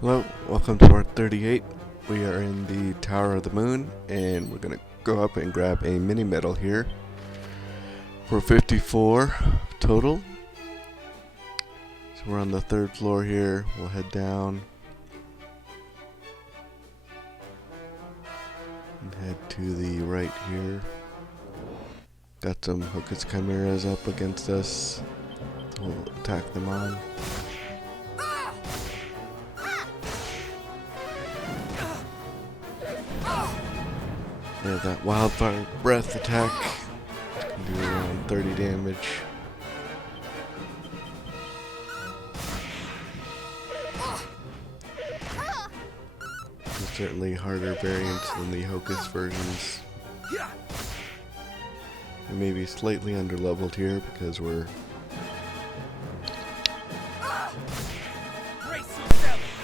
Hello, welcome to part 38. We are in the Tower of the Moon, and we're gonna go up and grab a mini medal here for 54 total. So we're on the third floor here. We'll head down and head to the right here. Got some Hocus Chimeras up against us. We'll attack them on. Yeah, that wildfire breath attack can do around 30 damage. It's certainly harder variants than the Hocus versions. We may be slightly underleveled here because we're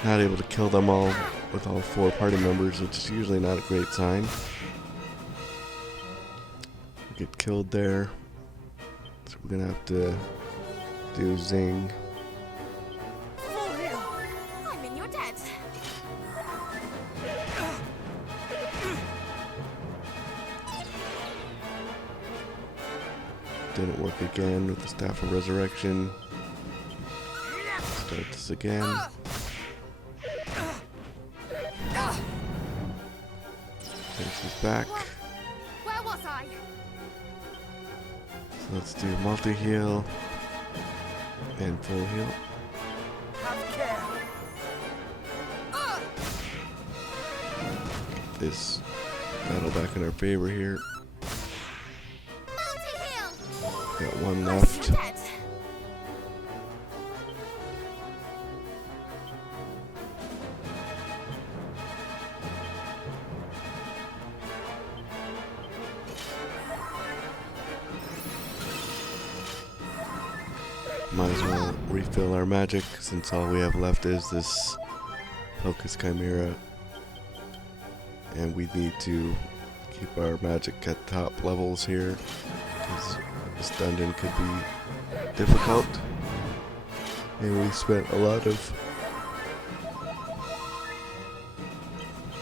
not able to kill them all with all 4 party members, which is usually not a great sign. Get killed there, so we're gonna have to do Zing. I'm in your debt. Didn't work again with the Staff of Resurrection. Start this again. Takes us back. Where was I? So let's do multi-heal and full heal. Have care. Get this battle back in our favor here. Multi-heal. Got one I'm left. in your debt. Might as well refill our magic since all we have left is this Hocus Chimera. And we need to keep our magic at top levels here because this dungeon could be difficult. And we spent a lot of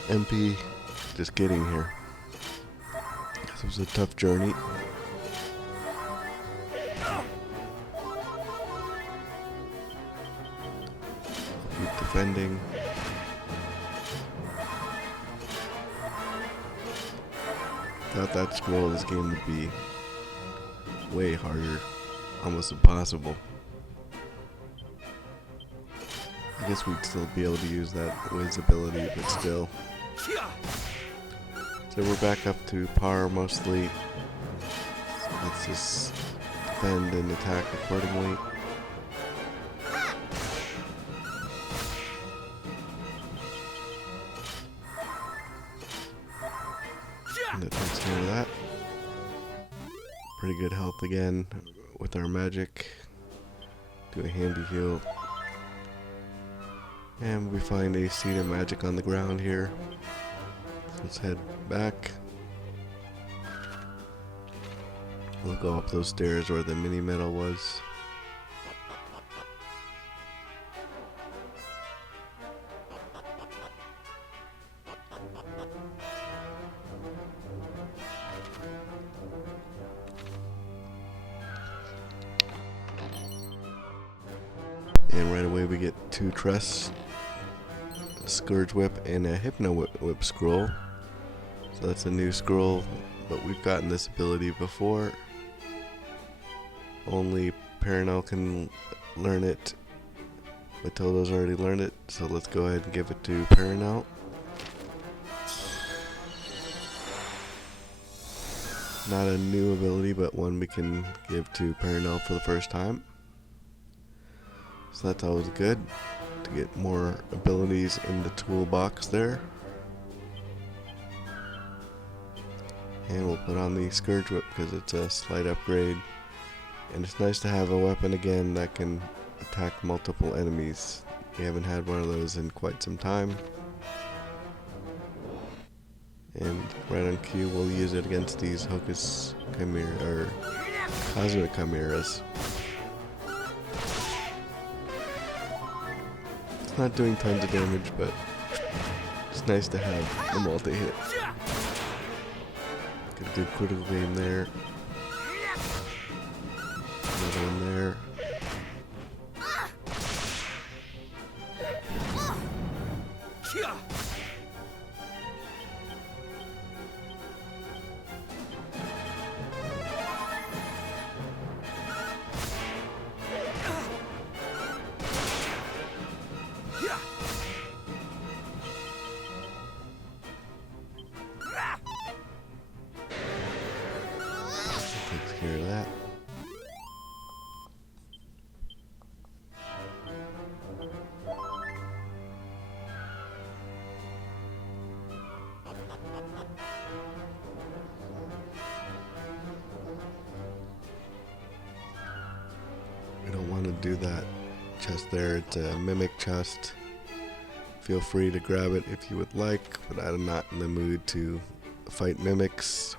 MP just getting here. This was a tough journey. Keep defending. Without that scroll, this game would be way harder, almost impossible. I guess we'd still be able to use that Wiz ability, but still. So we're back up to par mostly. Let's just defend and attack accordingly. And that takes care of that. Pretty good health again with our magic. Do a handy heal. And we find a seed of magic on the ground here. So let's head back. We'll go up those stairs where the mini medal was. And right away we get 2 trusts, a Scourge Whip, and a Hypnowhip scroll. So that's a new scroll, but we've gotten this ability before. Only Peronel can learn it. Matilda's already learned it, so let's go ahead and give it to Peronel. Not a new ability, but one we can give to Peronel for the first time. So that's always good to get more abilities in the toolbox there. And we'll put on the Scourge Whip because it's a slight upgrade. And it's nice to have a weapon again that can attack multiple enemies. We haven't had one of those in quite some time. And right on cue, we'll use it against these Hocus Chimera, or Cosmic Chimeras. not doing tons of damage, but it's nice to have the multi-hit. Get a good critical game there. Another one there. Takes care of that. We don't want to do that chest there. It's a mimic chest. Feel free to grab it if you would like, but I'm not in the mood to fight mimics.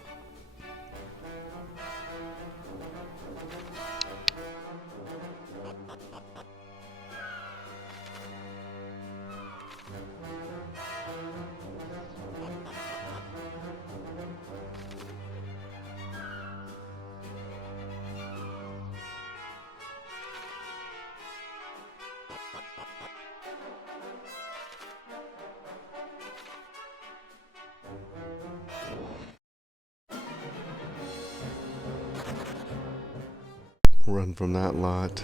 Run from that lot.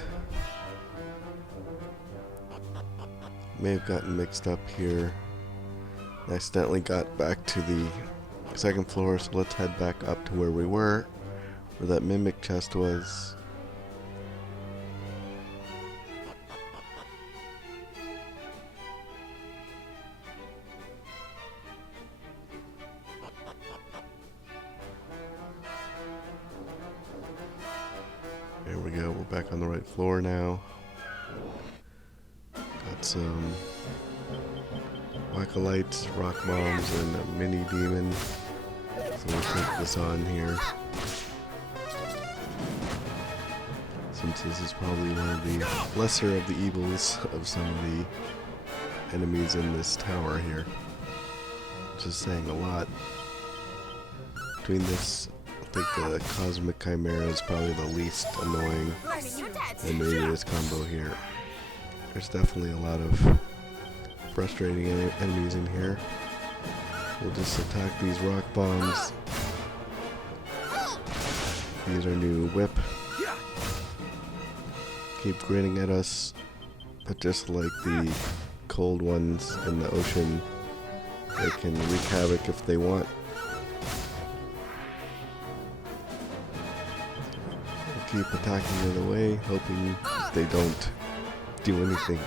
May have gotten mixed up here. I accidentally got back to the second floor, so let's head back up to where we were, where that mimic chest was. There we go, we're back on the right floor now. Got some whack-a-lights, rock bombs, and a mini demon. So we'll take this on here. Since this is probably one of the lesser of the evils of some of the enemies in this tower here. Just saying a lot. Between this, I think the Cosmic Chimera is probably the least annoying, and maybe this combo here. There's definitely a lot of frustrating enemies in here. We'll just attack these rock bombs. Use our new whip. Keep grinning at us, but just like the cold ones in the ocean, they can wreak havoc if they want. Keep attacking in the way, hoping they don't do anything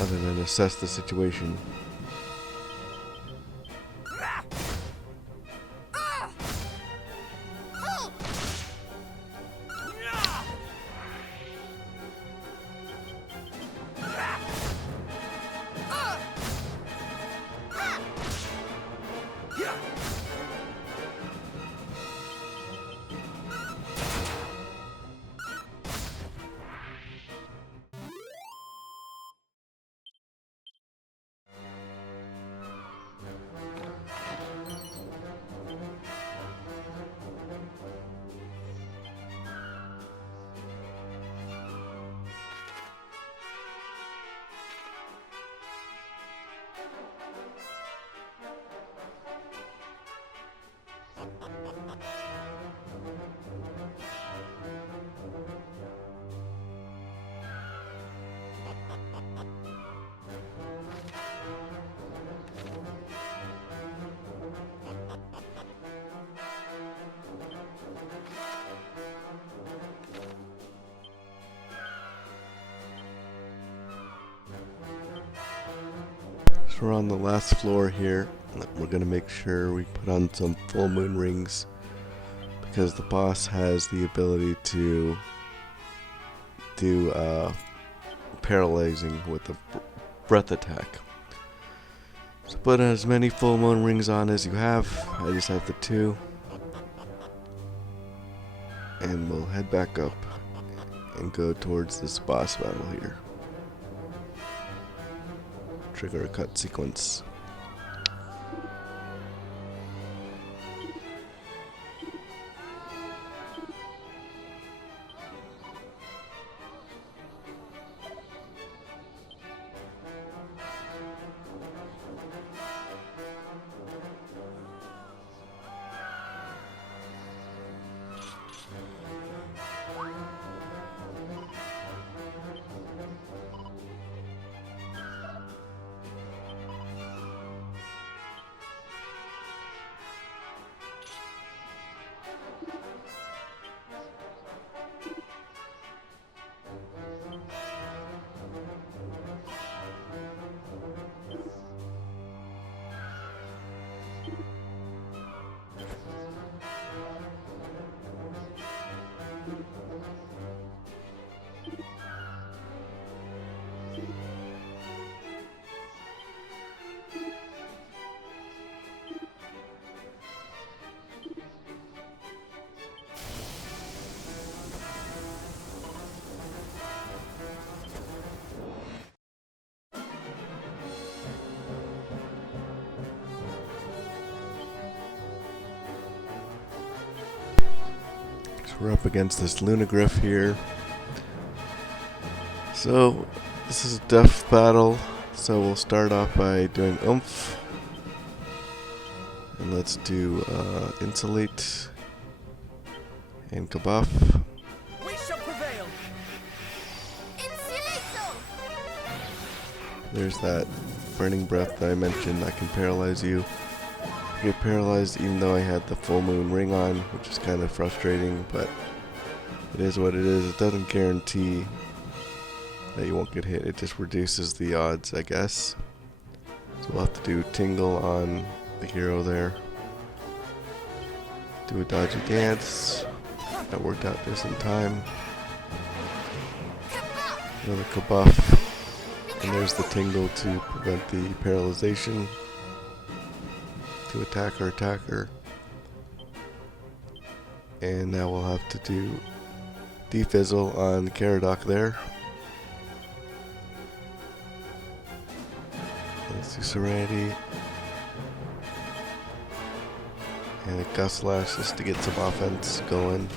other than assess the situation. So we're on the last floor here. We're gonna make sure we put on some full moon rings, because the boss has the ability to do paralyzing with a breath attack. So put as many full moon rings on as you have. I just have the 2. And we'll head back up and go towards this boss battle here. trigger a cut sequence. We're up against this Lunagriff here. So this is a death battle. So we'll start off by doing Oomph. And let's do Insulate and Kabuff. We shall prevail. Insulato. There's that Burning Breath that I mentioned that can paralyze you. I get paralyzed even though I had the full moon ring on, which is kind of frustrating, but it is what it is. It doesn't guarantee that you won't get hit, it just reduces the odds, I guess. So we'll have to do Tingle on the hero there. Do a dodgy dance. That worked out just in time. Another Kabuff. And there's the Tingle to prevent the paralyzation. To attacker. And now we'll have to do Defizzle on Caradoc there. Let's do Serenity. And a Gust Slash just to get some offense going.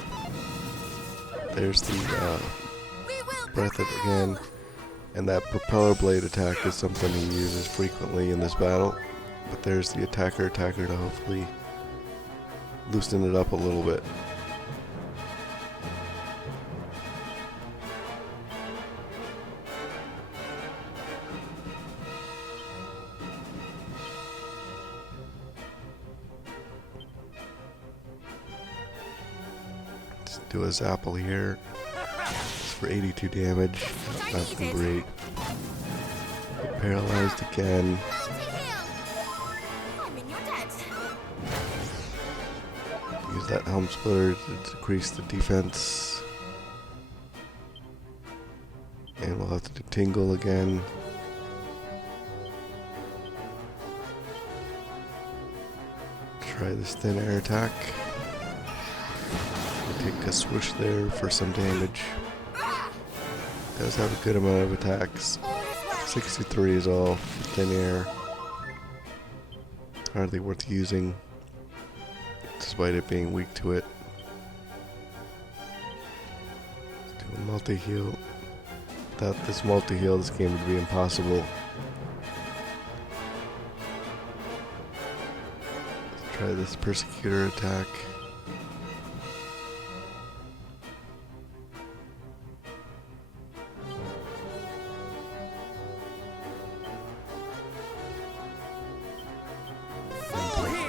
There's the Breath It again. And that Propeller Blade attack is something he uses frequently in this battle. But there's the attacker to hopefully loosen it up a little bit. Let's do a Zapple here. It's for 82 damage. Not great. Get paralyzed again. Use that Helm Splitter to decrease the defense. And we'll have to do Tingle again. Try this Thin Air attack. We'll take a swoosh there for some damage. Does have a good amount of attacks. 63 is all for Thin Air. Hardly worth using, despite it being weak to it. Let's do a multi-heal. Without this multi-heal, this game would be impossible. Let's try this Persecutor attack.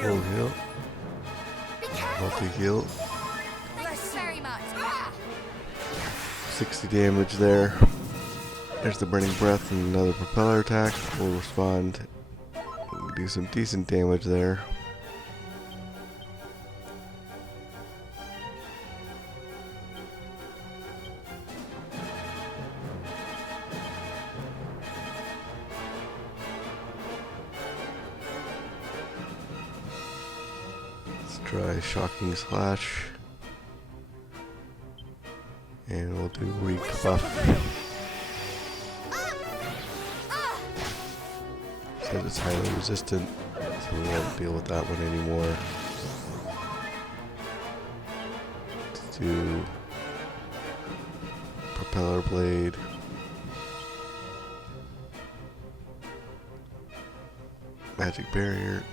Full heal. Multi-heal. Thanks very much. 60 damage there. There's the Burning Breath and another Propeller attack. We'll respond. We'll do some decent damage there. Let's try Shocking Slash. And we'll do Rebuff. because it's highly resistant, so we won't deal with that one anymore. Let's do propeller blade. Magic barrier.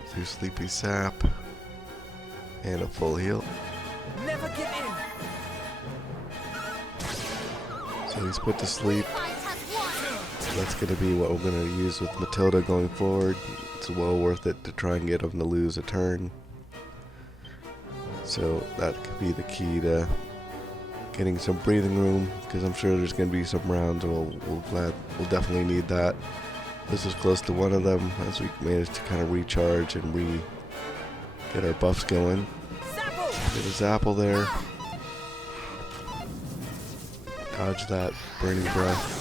Let's do sleepy sap. And a full heal. Never give in. So he's put to sleep. So that's going to be what we're going to use with Matilda going forward. It's well worth it to try and get him to lose a turn. So that could be the key to getting some breathing room, because I'm sure there's going to be some rounds we'll definitely need that. This is close to one of them as we managed to kind of recharge and get our buffs going. Get a Zapple there. Dodge that burning breath.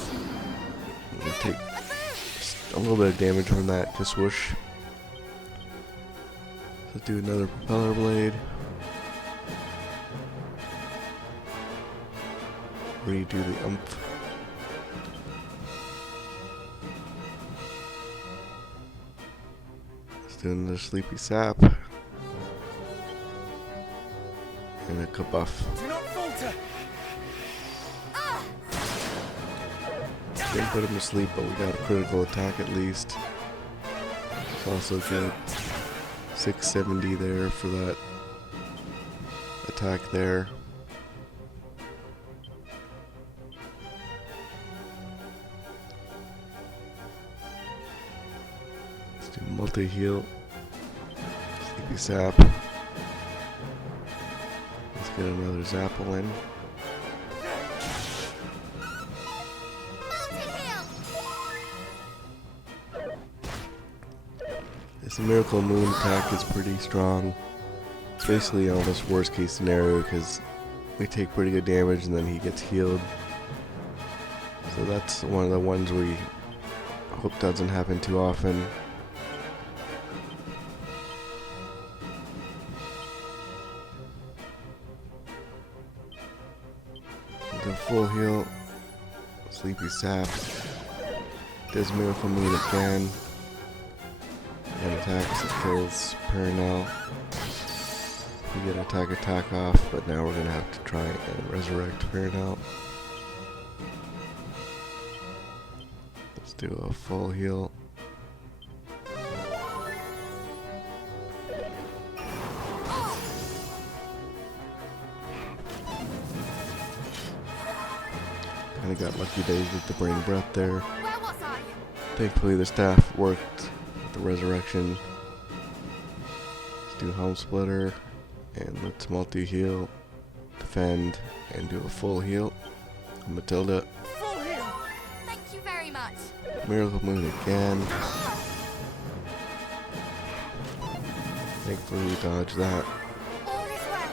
And take just a little bit of damage from that. Just whoosh. Let's do another propeller blade. Redo the umph. Let's do another sleepy sap. And a kabuff. Do not falter. Didn't put him to sleep, but we got a critical attack at least. It's also good. 670 there for that attack there. Let's do multi-heal. Sleepy sap. Let's get another Zapple in. This Miracle Moon attack is pretty strong. It's basically almost worst case scenario because we take pretty good damage and then he gets healed. So that's one of the ones we hope doesn't happen too often. Do a full heal. Sleepy sap. Does Miracle Moon again. And attacks and kills Peronel. We get attack off, but now we're gonna have to try and resurrect Peronel. Let's do a full heal. Kinda got lucky days with the brain breath there. Where was I? Thankfully the staff worked. The resurrection. Let's do Helm Splitter and let's multi-heal, defend, and do a full heal. Matilda. Full heal. Thank you very much. Miracle Moon again. Thankfully we dodged that. All is well.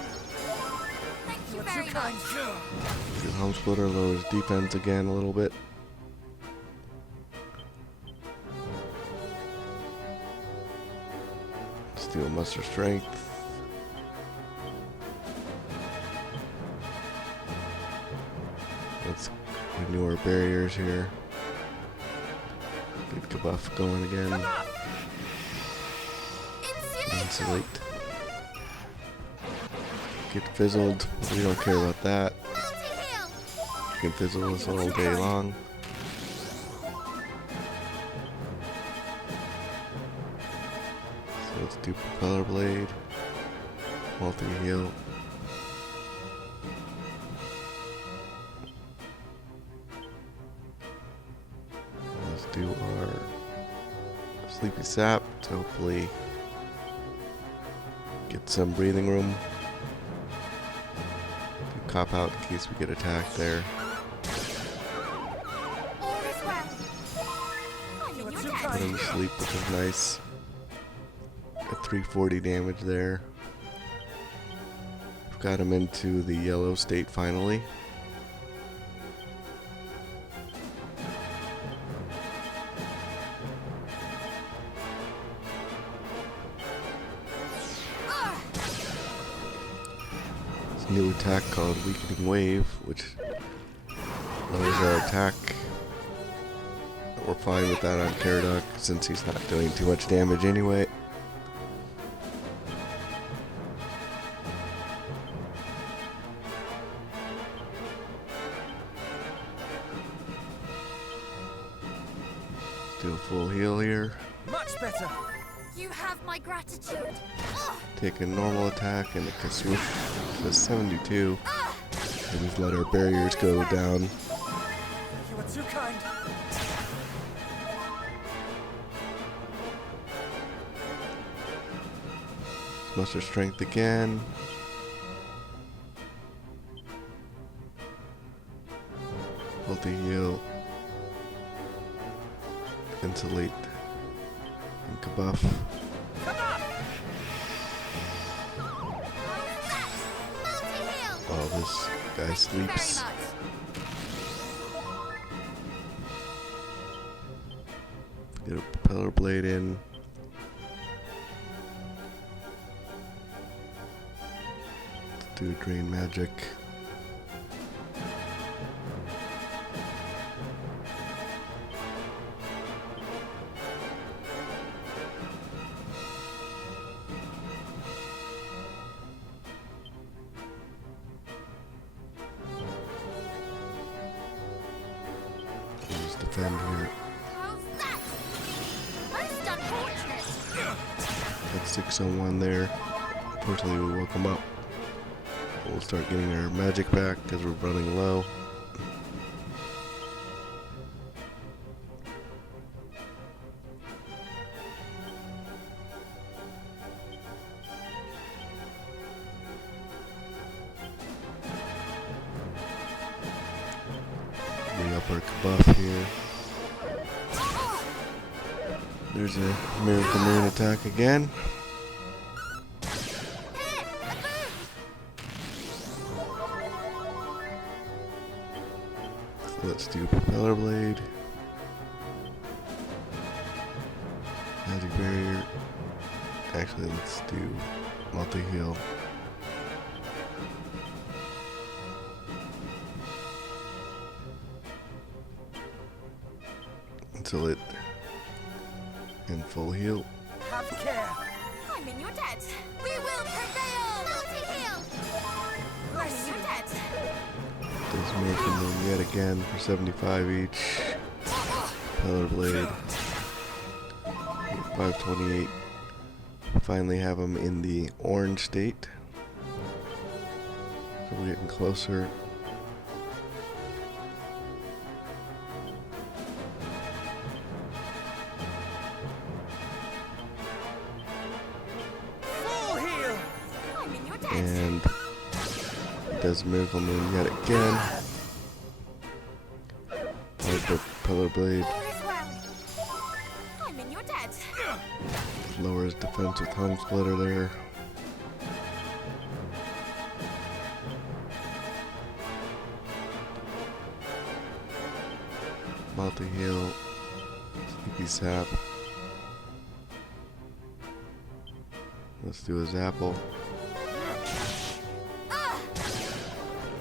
Thank you You're very too kind. much. Do Helm Splitter, lowers defense again a little bit. Let's do a muster strength. Let's renew our barriers here. Get Kabuff going again. Insulate. Get fizzled. We don't care about that. You can fizzle us all day long. So let's do Propeller Blade. Multi-heal. Let's do our Sleepy Sap to hopefully get some breathing room. Do Cop Out in case we get attacked there. Put him to sleep, which is nice. Got 340 damage there. We've got him into the yellow state finally. This new attack called Weakening Wave, which lowers our attack we're fine with that on Caradoc since he's not doing too much damage anyway. Do a full heal here. Much better. You have my gratitude. Take a normal attack and a swoosh. Does 72. And we've let our barriers go down. You are too kind. Muster strength again. Multi-heal. Insulate. And kabuff. Come on. Multi-heal. Oh, this guy Thank you very sleeps. much. Get a propeller blade in. Let's do drain magic. Just defend here. How's that? Most unfortunate. That's 601 there. Unfortunately, we woke him up. We'll start getting our magic back because we're running low. Bring up our buff here. There's a Miracle Moon attack again. So let's do Propeller Blade. Magic Barrier. Actually, let's do Multi-Heal. Until it and full heal. Have care. I'm in your debt. We will prevail. Multi-heal. I'm in your debt. Does Miracle Moon yet again for 75 each. Propeller Blade. 528. Finally have him in the orange state. So we're getting closer. Full heal. I'm in your debt. And does Miracle Moon yet again. Propeller Blade All is well. I'm in your debt. lowers defense with Home Splitter there. Multi-heal. Sleepy Sap. Let's do a Zapple.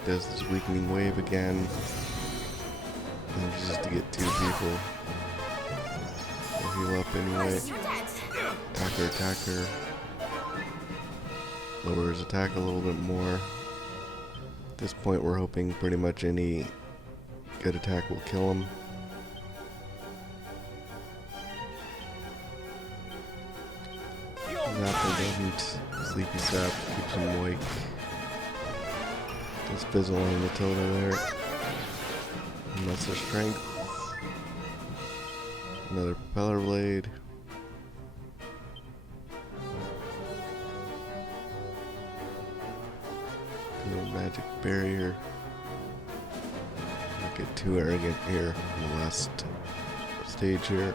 Does this weakening wave again. And just to get two people. We'll heal up anyway. I'm in your debt. Attacker. Lowers attack a little bit more. At this point we're hoping pretty much any good attack will kill him. Zapple doesn't. Sleepy Sap keeps him awake. Does Fizzle on Matilda there. And that's their strength. Another Propeller Blade. Do a Magic Barrier. Don't get too arrogant here in the last stage here.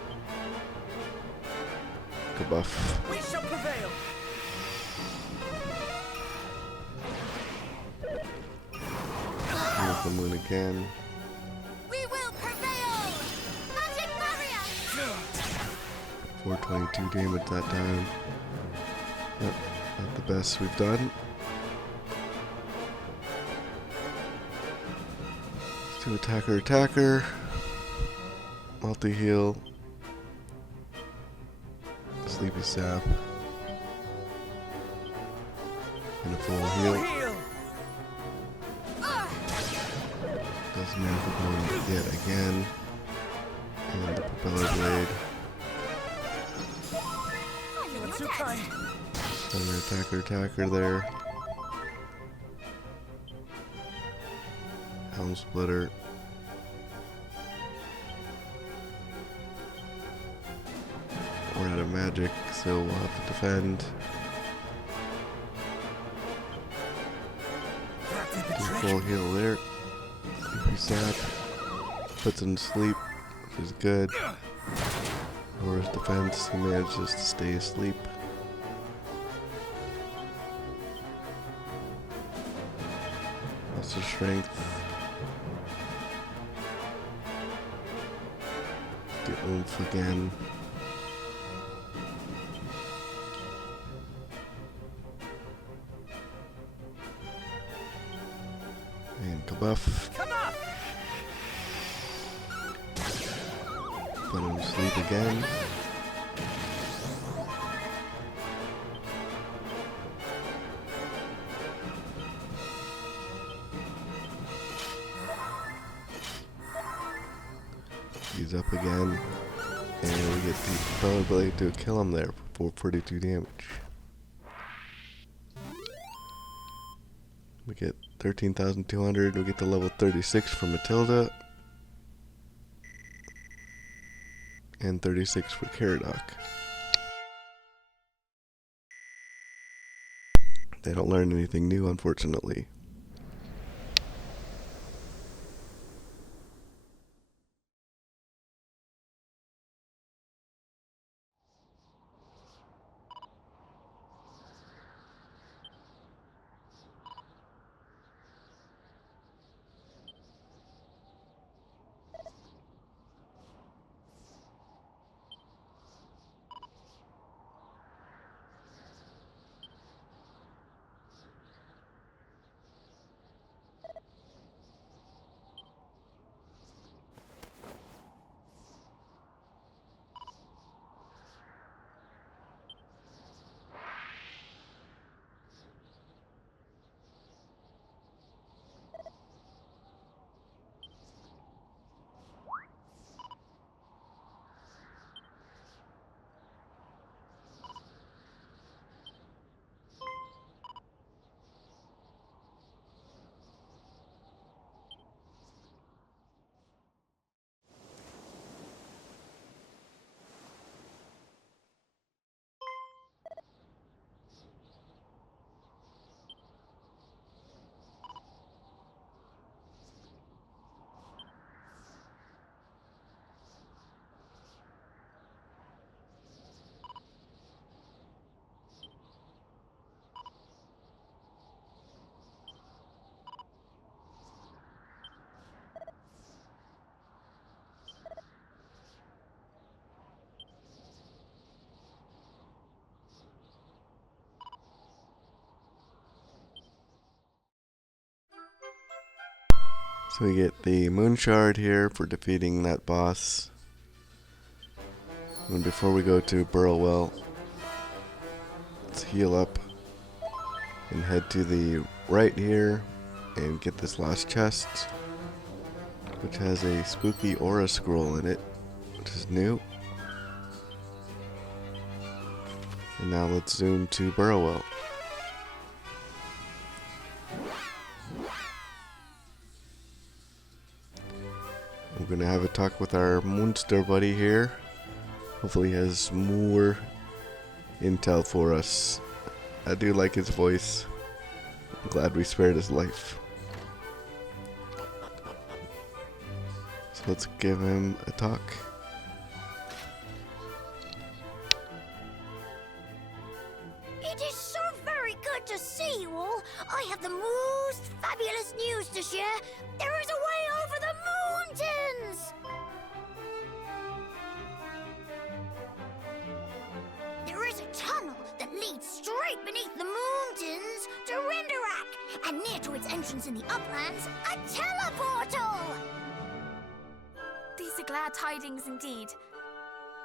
Kabuff. We shall prevail. Miracle Moon again. We will prevail. Magic barrier. 422 damage that time. Yep, not the best we've done. Let's do attacker. multi-heal, sleepy sap, and a full heal. Does miracle blow yet again, and the propeller blade. You're too kind. Another attacker there. Helm splitter. We're out of magic, so we'll have to defend. Do full heal there. Sleepy sap. Puts him to sleep, which is good. Or his defense, he manages to stay asleep. Also strength. The oomph again. And Kabuff. Come on. Put him to sleep again. He's up again. And we get the propeller blade to kill him there for 42 damage. We get 13,200. We get to level 36 for Matilda. And 36 for Caradoc. They don't learn anything new, unfortunately. So we get the Moon Shard here for defeating that boss. And before we go to Burrowell, let's heal up and head to the right here and get this last chest, which has a spooky aura scroll in it, which is new. And now let's zoom to Burrowell. We're gonna have a talk with our monster buddy here. Hopefully he has more intel for us. I do like his voice. I'm glad we spared his life. So let's give him a talk. It is so very good to see you all. I have the most fabulous news to share. There is a way over the mountains. There is a tunnel that leads straight beneath the mountains to Renderak, and near to its entrance in the uplands, a teleportal. This These are glad tidings indeed.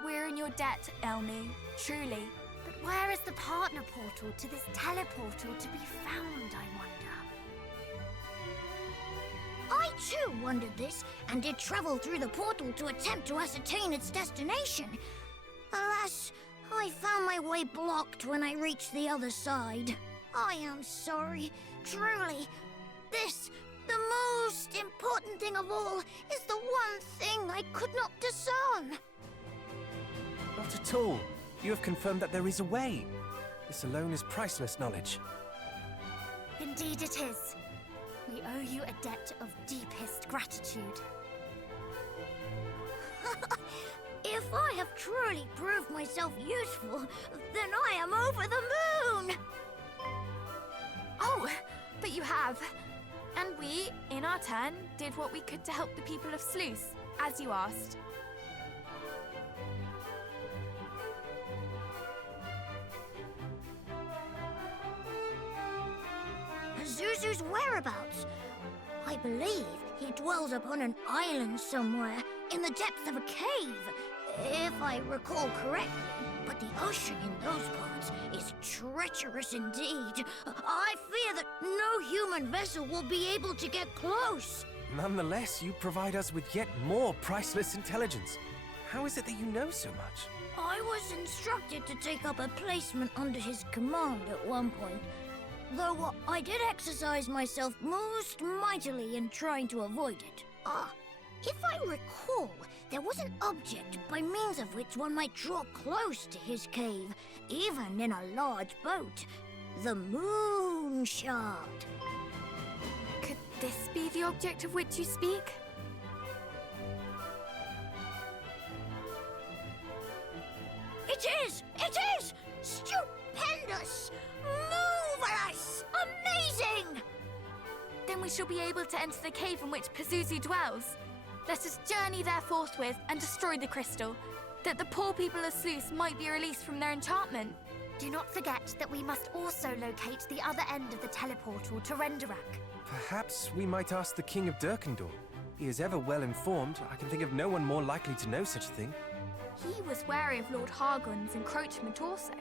We're in your debt, Elmu, truly. But where is the partner portal to this teleportal to be found, I wonder? I too wondered this, and did travel through the portal to attempt to ascertain its destination. Alas, I found my way blocked when I reached the other side. I am sorry, truly. This, the most important thing of all, is the one thing I could not discern. Not at all. You have confirmed that there is a way. This alone is priceless knowledge. Indeed it is. We owe you a debt of deepest gratitude. If I have truly proved myself useful, then I am over the moon! Oh, but you have. And we, in our turn, did what we could to help the people of Sluice, as you asked. Zuzu's whereabouts? I believe he dwells upon an island somewhere, in the depths of a cave, if I recall correctly. But the ocean in those parts is treacherous indeed. I fear that no human vessel will be able to get close. Nonetheless, you provide us with yet more priceless intelligence. How is it that you know so much? I was instructed to take up a placement under his command at one point, though I did exercise myself most mightily in trying to avoid it. If I recall, there was an object by means of which one might draw close to his cave, even in a large boat. The moon shard. Could this be the object of which you speak? It is! It is! Stupendous! Marvelous! Amazing! Then we shall be able to enter the cave in which Pazuzu dwells. Let us journey there forthwith and destroy the crystal, that the poor people of Sluice might be released from their enchantment. Do not forget that we must also locate the other end of the teleportal to Renderak. Perhaps we might ask the King of Durkendor. He is ever well informed. I can think of no one more likely to know such a thing. He was wary of Lord Hargon's encroachment also.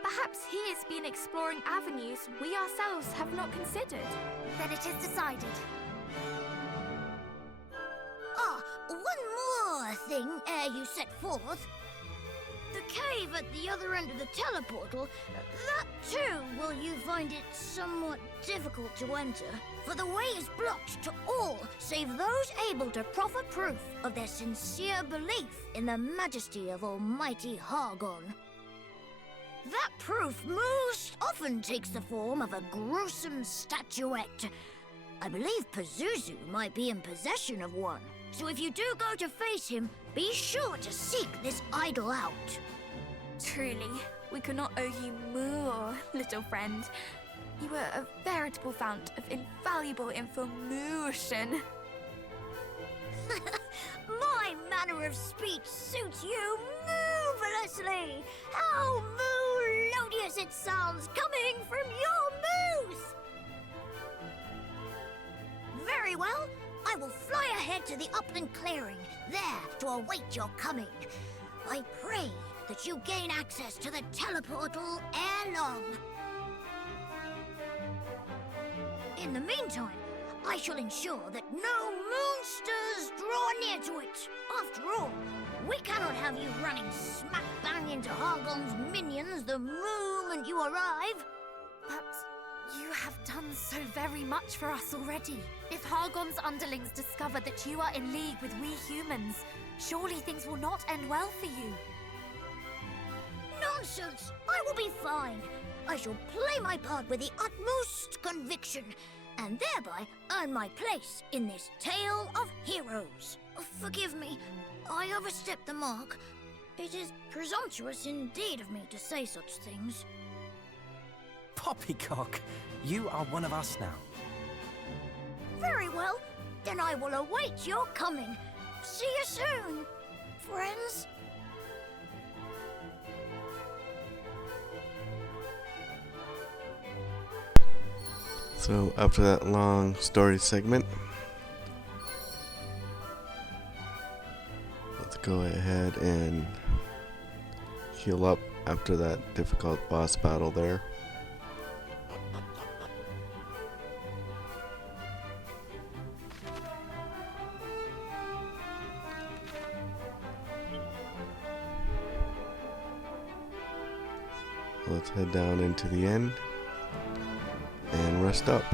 Perhaps he has been exploring avenues we ourselves have not considered. Then it is decided. One more thing ere you set forth. The cave at the other end of the teleportal, that too will you find it somewhat difficult to enter, for the way is blocked to all save those able to proffer proof of their sincere belief in the majesty of Almighty Hargon. That proof most often takes the form of a gruesome statuette. I believe Pazuzu might be in possession of one. So if you do go to face him, be sure to seek this idol out. Truly, we could not owe you more, little friend. You were a veritable fount of invaluable information. My manner of speech suits you marvelously. How melodious it sounds coming from your mouth! Very well. I will fly ahead to the upland clearing, there to await your coming. I pray that you gain access to the teleportal ere long. In the meantime, I shall ensure that no moonsters draw near to it. After all, we cannot have you running smack bang into Hargon's minions the moment you arrive. But you have done so very much for us already. If Hargon's underlings discover that you are in league with we humans, surely things will not end well for you. Nonsense! I will be fine. I shall play my part with the utmost conviction, and thereby earn my place in this tale of heroes. Forgive me, I overstepped the mark. It is presumptuous indeed of me to say such things. Poppycock, you are one of us now. Very well, then I will await your coming. See you soon, friends. So after that long story segment, Let's go ahead and heal up after that difficult boss battle there. Let's head down into the inn and rest up.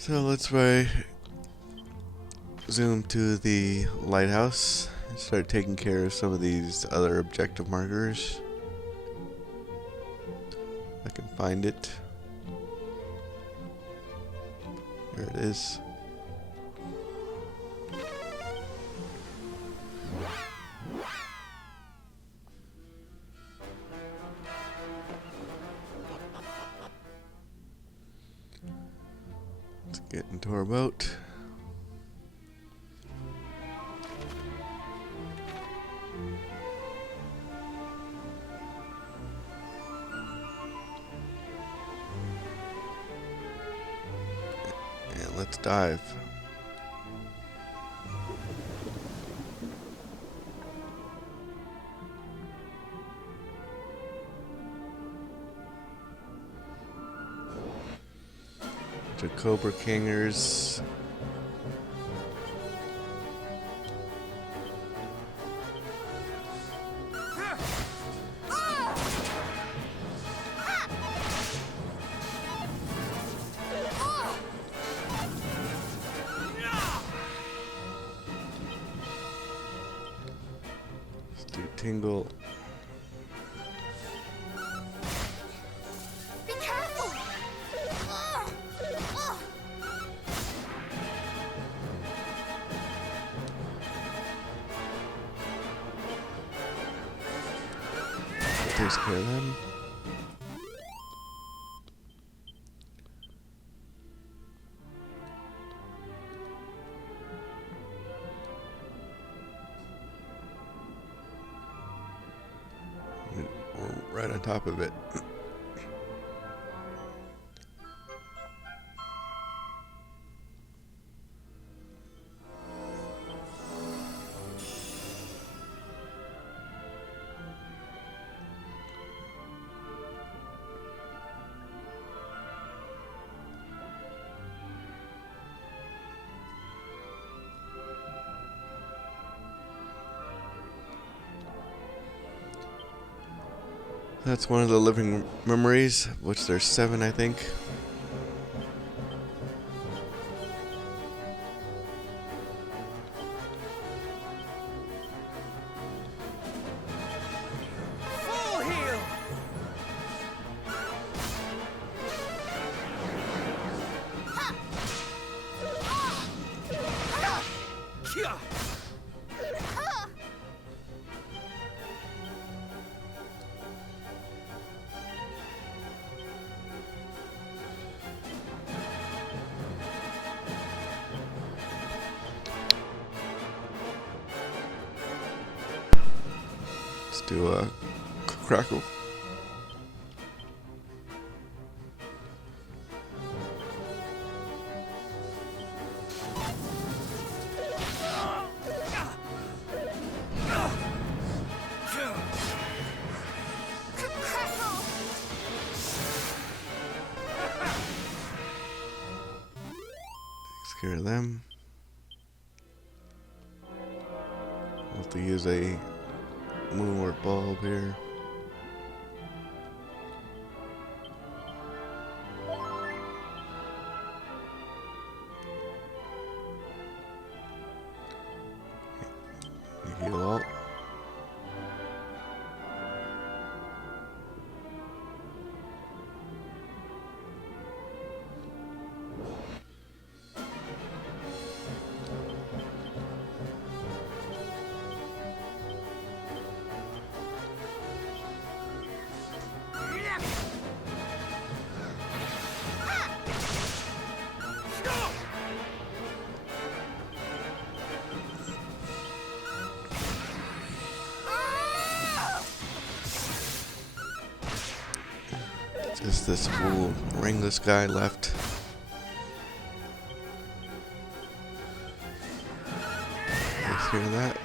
So let's zoom to the lighthouse and start taking care of some of these other objective markers. If I can find it. Here it is. Let's get into our boat. And let's dive. To Cobra Kingers. Let's do Tingle. Be careful! Takes care of them. We're right on top of it. That's one of the living memories, which there's 7, I think. Full heal! Kia! Let's do a crackle. Takes care of them. We'll have to use a moonwort bulb here. Heal up. Is this fool ringless guy left? Let's hear that.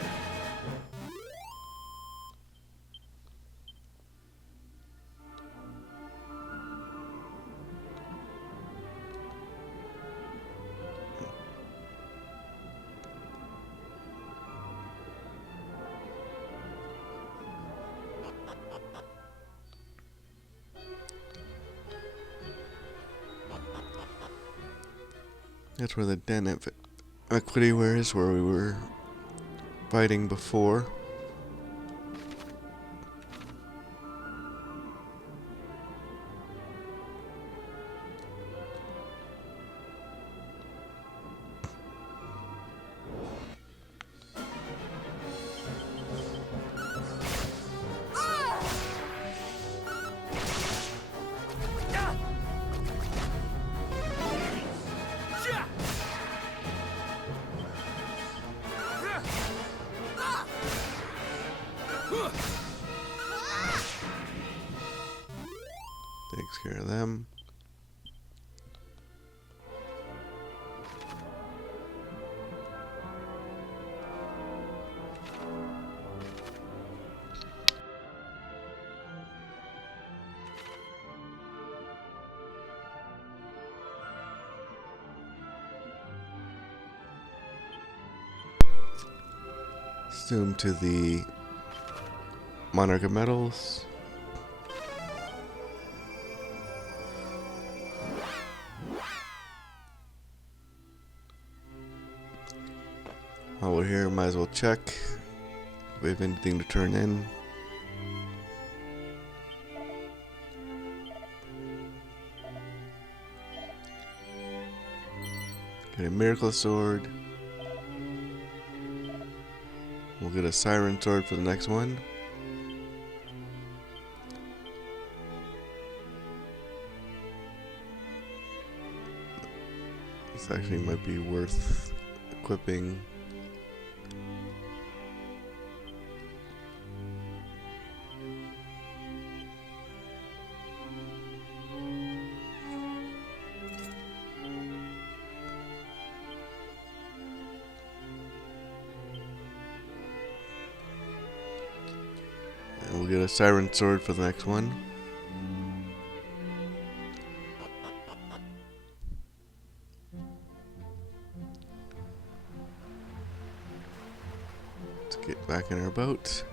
That's where the den of equity is, where we were fighting before. Takes care of them. Zoom to the Monarch of Metals. While we're here, might as well check if we have anything to turn in. Get a miracle sword. We'll get a siren sword for the next one. This actually might be worth equipping. And we'll get a siren sword for the next one. Let's get back in our boat.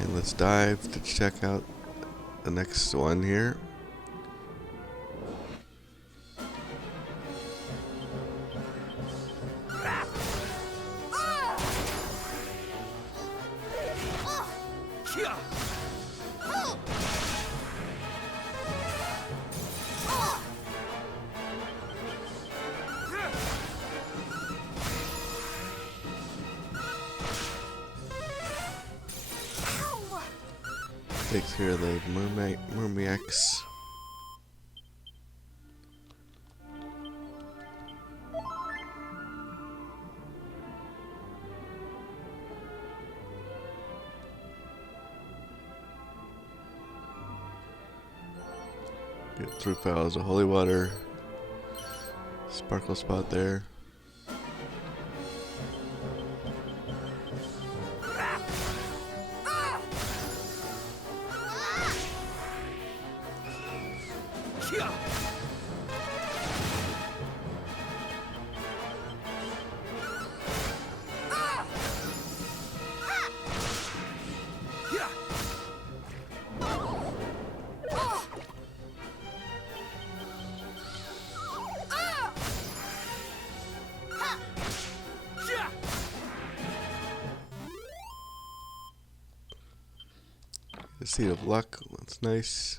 And let's dive to check out the next one here. Takes care of the mermaics. Get 3 vials of holy water. Sparkle spot there. The Seed of Luck, that's nice.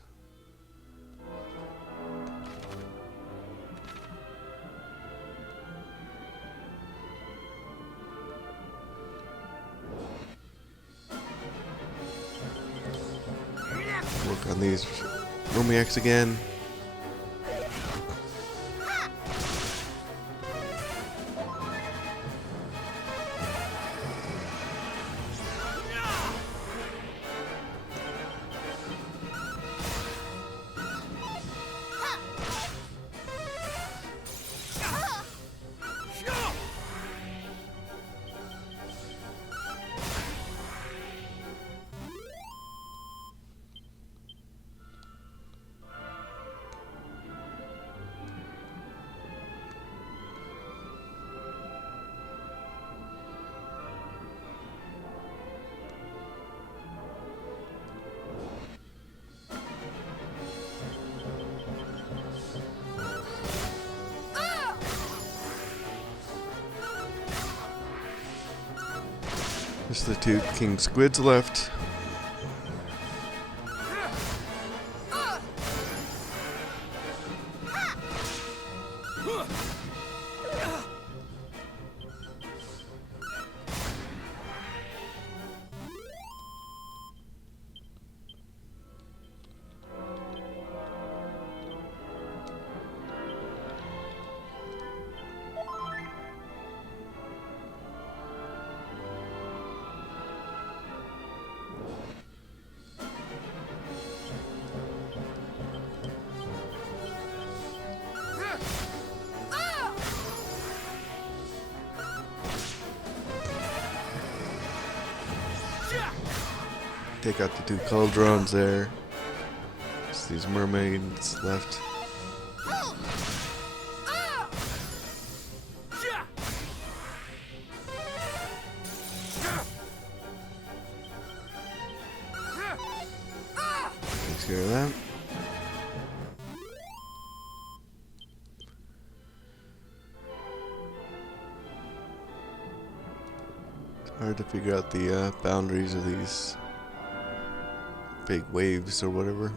these Romiacs again. Just the two king squids left. Take out the two cauldrons there. Just these mermaids left. Takes care of that. It's hard to figure out the boundaries of these big waves or whatever.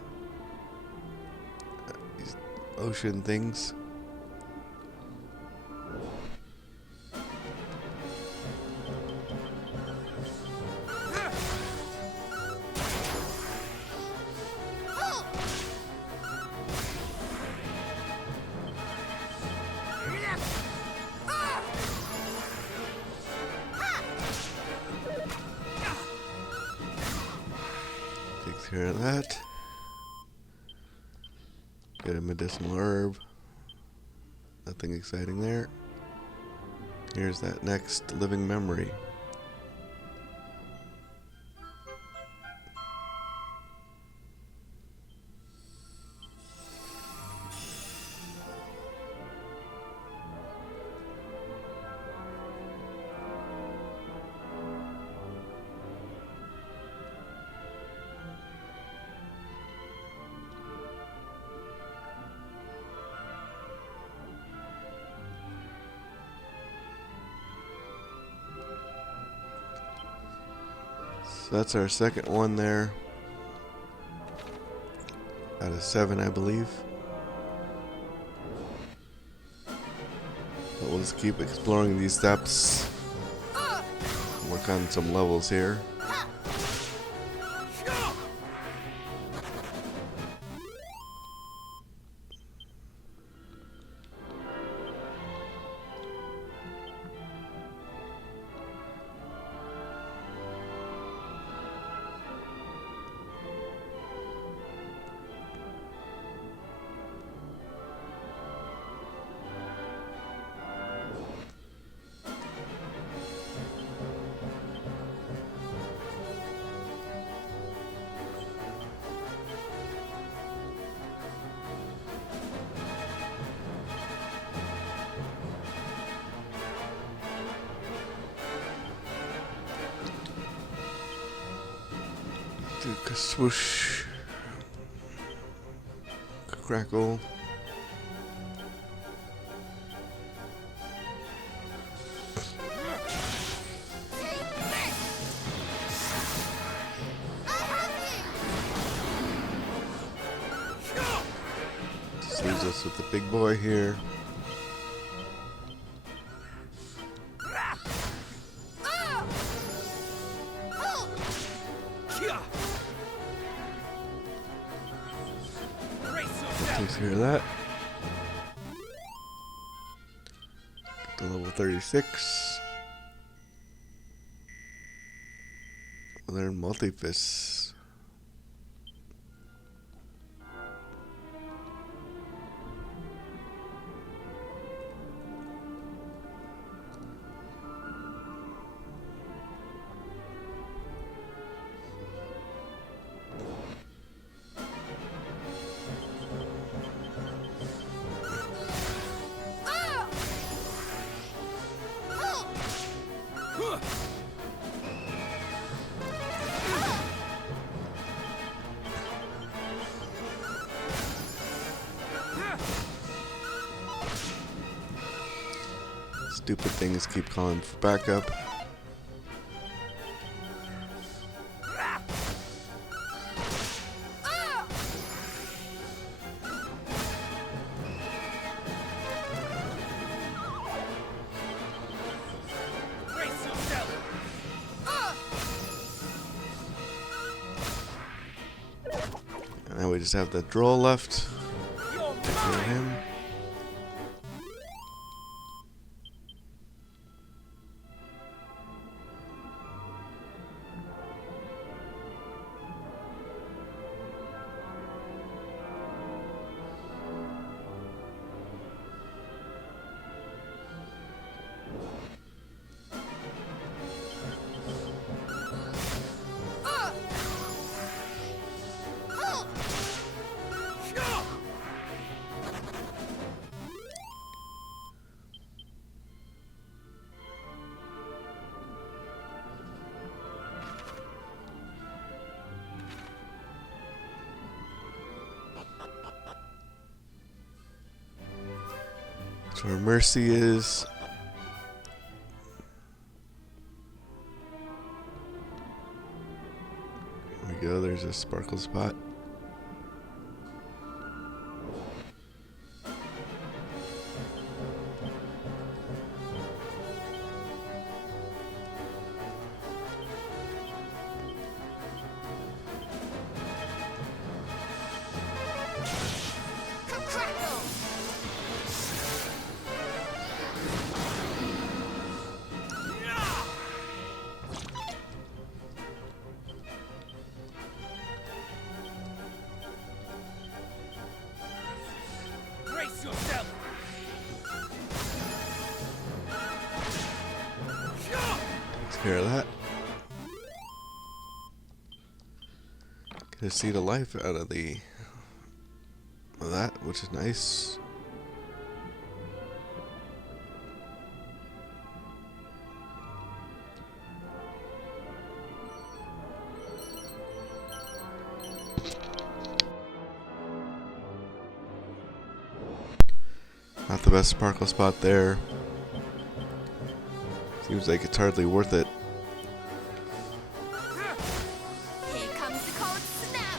These ocean things. Takes care of that. Get a medicinal herb. Nothing exciting there. Here's that next living memory. So that's our second one there. Out of 7, I believe. But we'll just keep exploring these depths. Work on some levels here. Do a swoosh, crackle. Just leaves us with the big boy here. Takes care of that. Get to level 36. Learn Multifists. Stupid things keep calling for backup. Brace yourself. And now we just have the droll left. You're Take care of mine. him. That's where Mercy is. Here we go, there's a sparkle spot. Brace yourself. Takes care of that. Get a seed of life out of that, which is nice. Not the best sparkle spot there. Seems like it's hardly worth it. Here comes the cold snap.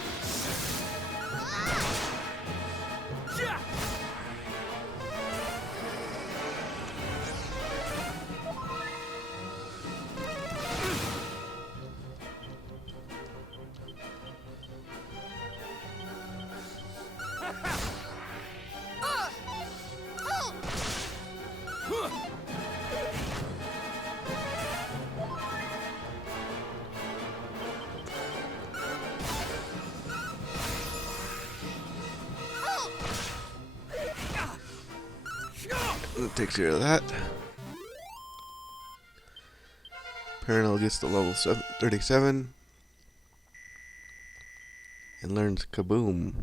Yeah. That takes care of that. Peronel gets to level 37 and learns Kaboom.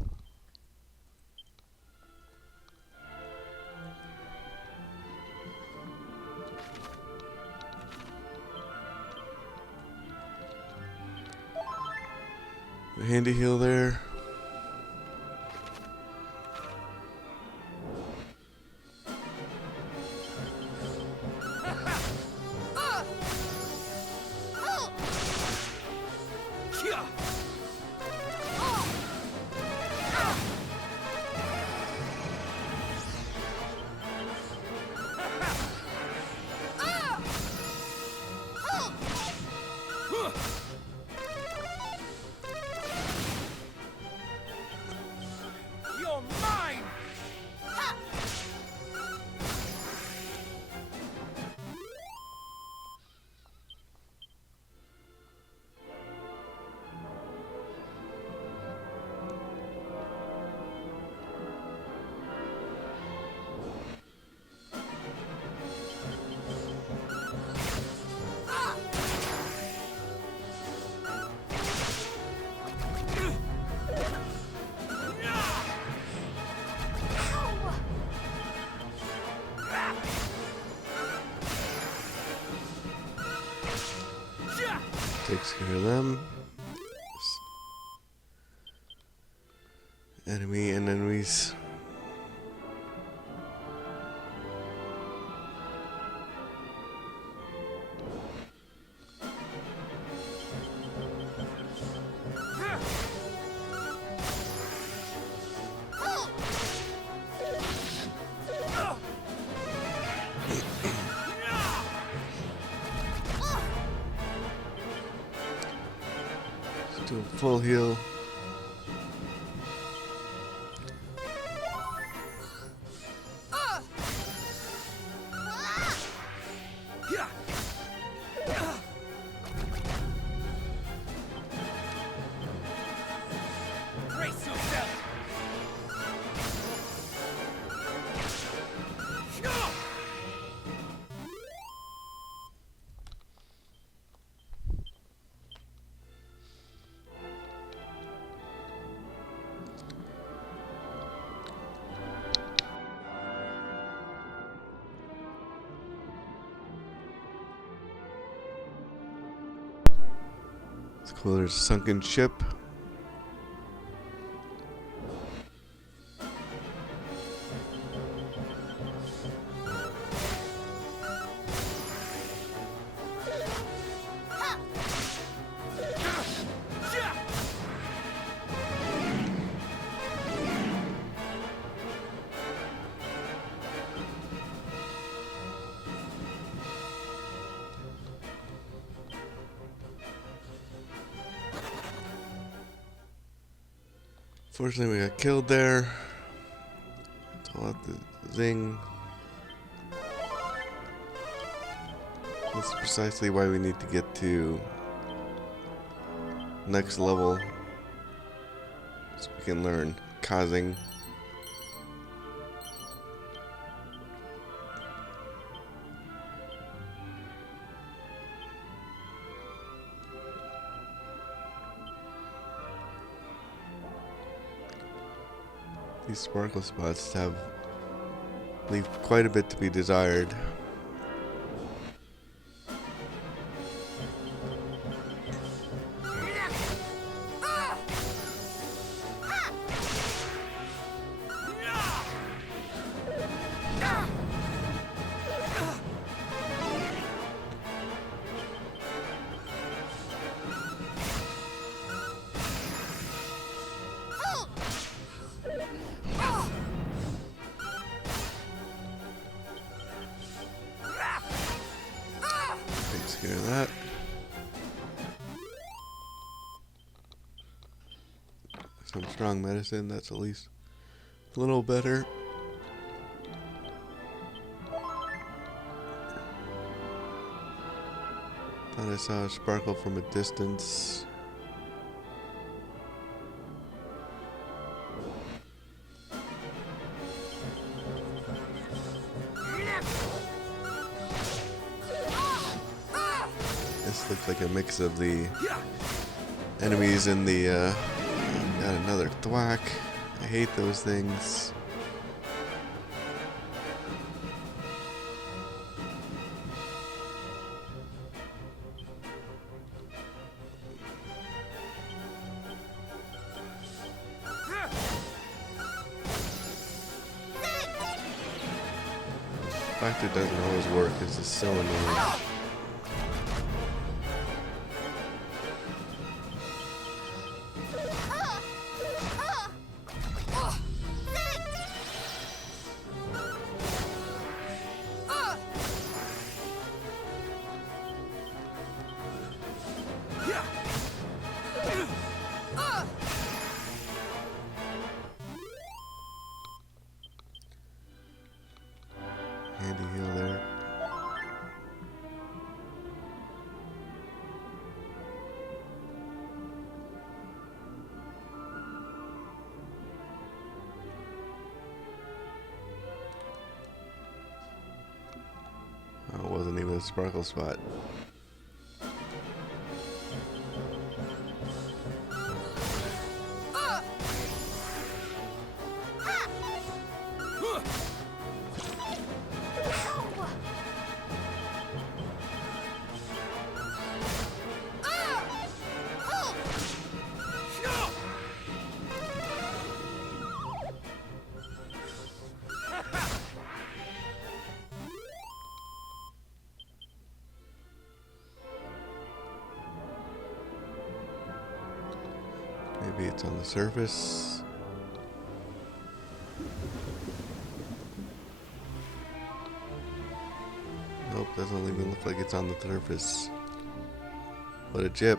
A handy heal there. Takes care of them. Enemy and enemies. Let's do a full heal. Brace yourself. It's cool. There's a sunken ship. Fortunately, we got killed there. I'll have to zing. That's precisely why we need to get to next level, so we can learn causing. These sparkle spots leave quite a bit to be desired. Takes care of that. Some strong medicine, that's at least a little better. Thought I saw a sparkle from a distance. This looks like a mix of the enemies and the got another thwack. I hate those things. The fact it doesn't always work is just so annoying. Handy heal there. Oh, it wasn't even a sparkle spot. Maybe it's on the surface. Nope, doesn't even look like it's on the surface. What a jip.